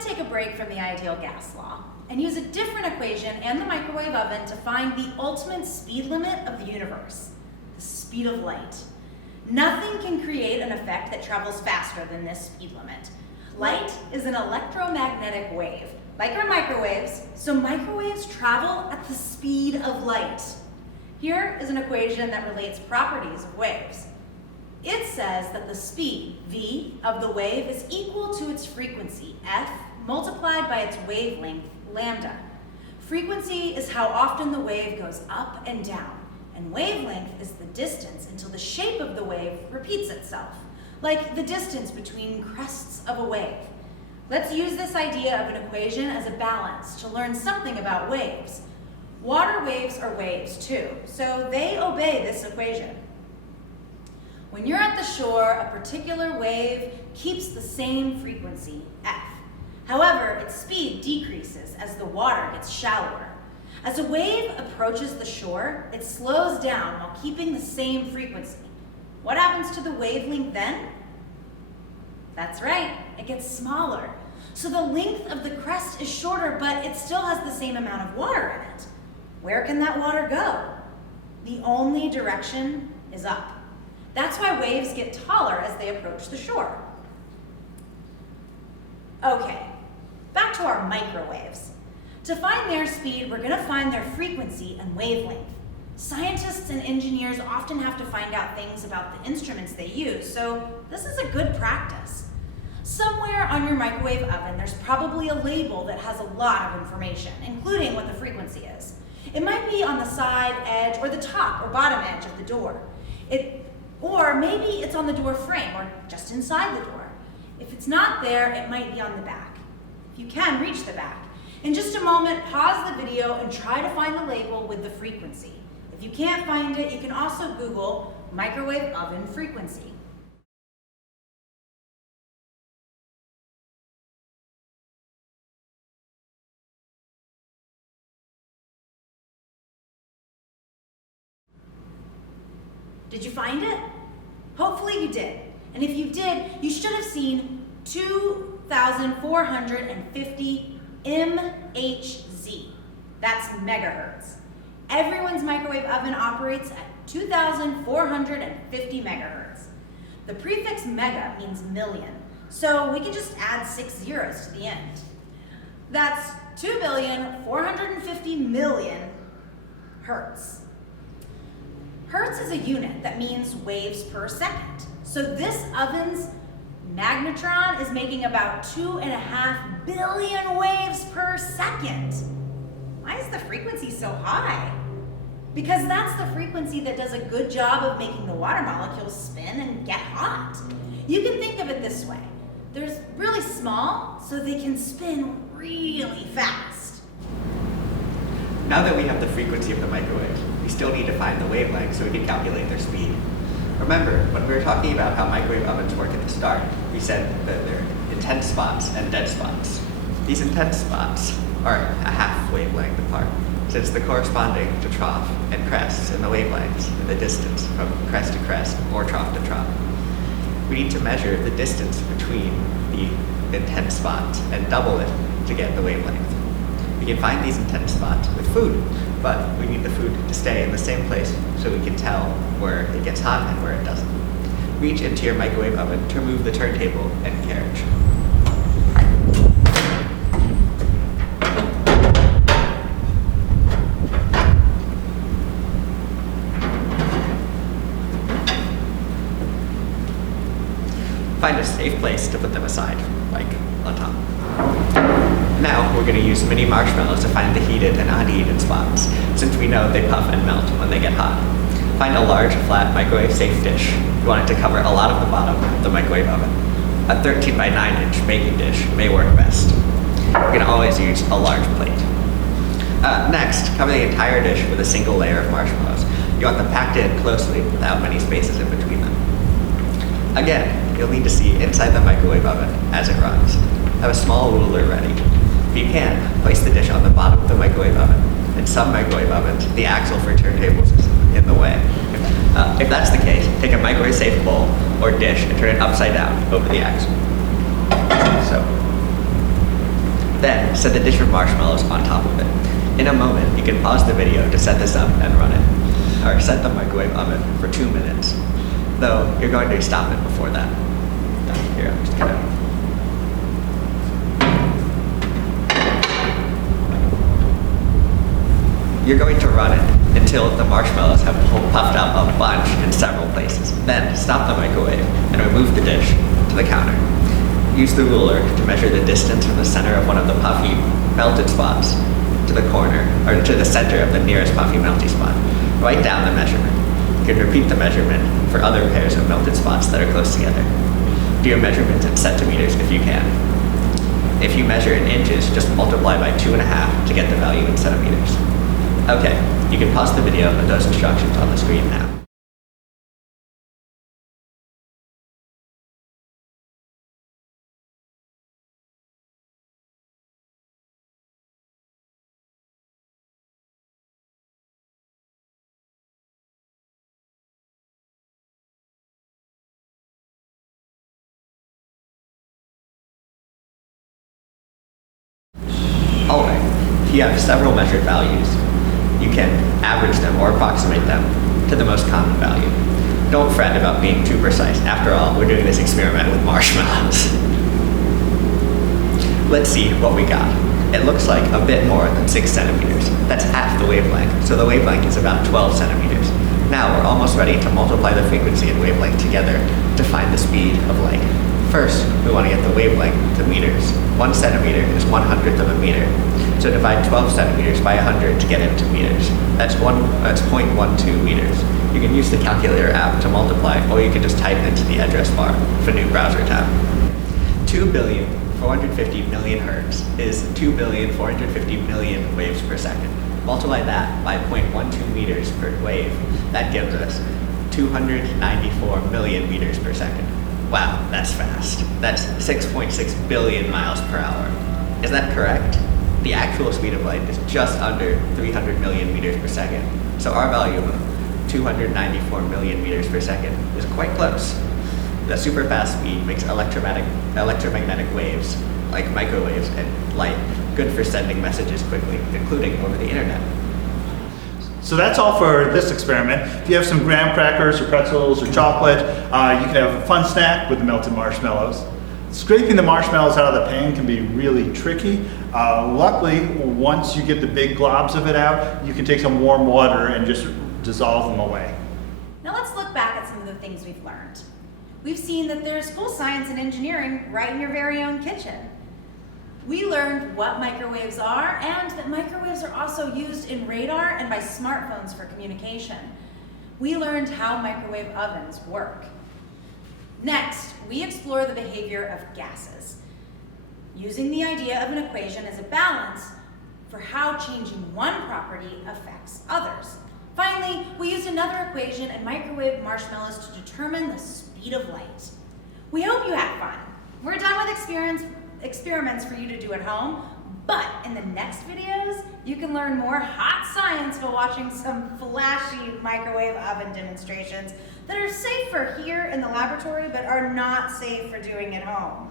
to take a break from the ideal gas law and use a different equation and the microwave oven to find the ultimate speed limit of the universe, the speed of light. Nothing can create an effect that travels faster than this speed limit. Light is an electromagnetic wave, like our microwaves, so microwaves travel at the speed of light. Here is an equation that relates properties of waves. It says that the speed, v, of the wave is equal to its frequency, f, multiplied by its wavelength, lambda. Frequency is how often the wave goes up and down, and wavelength is the distance until the shape of the wave repeats itself, like the distance between crests of a wave. Let's use this idea of an equation as a balance to learn something about waves. Water waves are waves too, so they obey this equation. When you're at the shore, a particular wave keeps the same frequency, f. However, its speed decreases as the water gets shallower. As a wave approaches the shore, it slows down while keeping the same frequency. What happens to the wavelength then? That's right, it gets smaller. So the length of the crest is shorter, but it still has the same amount of water in it. Where can that water go? The only direction is up. That's why waves get taller as they approach the shore. Okay, back to our microwaves. To find their speed, we're going to find their frequency and wavelength. Scientists and engineers often have to find out things about the instruments they use, so this is a good practice. Somewhere on your microwave oven, there's probably a label that has a lot of information, including what the frequency is. It might be on the side, edge, or the top or bottom edge of the door. Or maybe it's on the door frame or just inside the door. If it's not there, it might be on the back. If you can, reach the back. In just a moment, pause the video and try to find the label with the frequency. If you can't find it, you can also Google microwave oven frequency. Did you find it? Hopefully you did. And if you did, you should have seen 2,450 MHz. That's megahertz. Everyone's microwave oven operates at 2,450 megahertz. The prefix mega means million, so we can just add 6 zeros to the end. That's 2,450,000,000 hertz. Hertz is a unit that means waves per second. So this oven's magnetron is making about 2.5 billion waves per second. Why is the frequency so high? Because that's the frequency that does a good job of making the water molecules spin and get hot. You can think of it this way. They're really small, so they can spin really fast. Now that we have the frequency of the microwave, we still need to find the wavelength so we can calculate their speed. Remember, when we were talking about how microwave ovens work at the start, we said that there are intense spots and dead spots. These intense spots are a half wavelength apart, since the corresponding to trough and crests in the wavelengths in the distance from crest to crest or trough to trough. We need to measure the distance between the intense spots and double it to get the wavelength. We can find these intense spots with food, but we need the food to stay in the same place so we can tell where it gets hot and where it doesn't. Reach into your microwave oven to remove the turntable and carriage. Find a safe place to put them aside, like on top. Now we're going to use mini marshmallows to find the heated and unheated spots, since we know they puff and melt when they get hot. Find a large, flat, microwave-safe dish. You want it to cover a lot of the bottom of the microwave oven. A 13 by 9 inch baking dish may work best. You can always use a large plate. Next, cover the entire dish with a single layer of marshmallows. You want them packed in closely without many spaces in between them. Again, you'll need to see inside the microwave oven as it runs. Have a small ruler ready. If you can, place the dish on the bottom of the microwave oven. In some microwave ovens, the axle for turntables is in the way. If that's the case, take a microwave-safe bowl or dish and turn it upside down over the axle. So, Then set the dish of marshmallows on top of it. In a moment, you can pause the video to set this up and run it. Or set the microwave oven for 2 minutes. Though, you're going to stop it before that. Here, I'm just kind of... You're going to run it until the marshmallows have puffed up a bunch in several places. Then, stop the microwave and remove the dish to the counter. Use the ruler to measure the distance from the center of one of the puffy, melted spots to the corner, or to the center of the nearest puffy, melty spot. Write down the measurement. You can repeat the measurement for other pairs of melted spots that are close together. Do your measurements in centimeters if you can. If you measure in inches, just multiply by 2.5 to get the value in centimeters. Okay, you can pause the video with those instructions on the screen now. Alright, if you have several measured values, you can average them or approximate them to the most common value. Don't fret about being too precise. After all, we're doing this experiment with marshmallows. Let's see what we got. It looks like a bit more than 6 centimeters. That's half the wavelength, so the wavelength is about 12 centimeters. Now we're almost ready to multiply the frequency and wavelength together to find the speed of light. First, we want to get the wavelength to meters. 1 centimeter is 1/100th of a meter. So divide 12 centimeters by 100 to get into meters. That's 0.12 meters. You can use the calculator app to multiply, or you can just type into the address bar for new browser tab. 2,450,000,000 hertz is 2,450,000,000 waves per second. Multiply that by 0.12 meters per wave. That gives us 294 million meters per second. Wow, that's fast. That's 6.6 billion miles per hour. Is that correct? The actual speed of light is just under 300 million meters per second. So our value of 294 million meters per second is quite close. The super fast speed makes electromagnetic waves, like microwaves and light, good for sending messages quickly, including over the internet. So that's all for this experiment. If you have some graham crackers or pretzels or chocolate, you can have a fun snack with the melted marshmallows. Scraping the marshmallows out of the pan can be really tricky. Luckily, once you get the big globs of it out, you can take some warm water and just dissolve them away. Now let's look back at some of the things we've learned. We've seen that there's cool science and engineering right in your very own kitchen. We learned what microwaves are and that microwaves are also used in radar and by smartphones for communication. We learned how microwave ovens work. Next, we explore the behavior of gases, using the idea of an equation as a balance for how changing one property affects others. Finally, we used another equation and microwave marshmallows to determine the speed of light. We hope you had fun. We're done with experiments for you to do at home, but in the next videos, you can learn more hot science while watching some flashy microwave oven demonstrations that are safe for here in the laboratory, but are not safe for doing at home.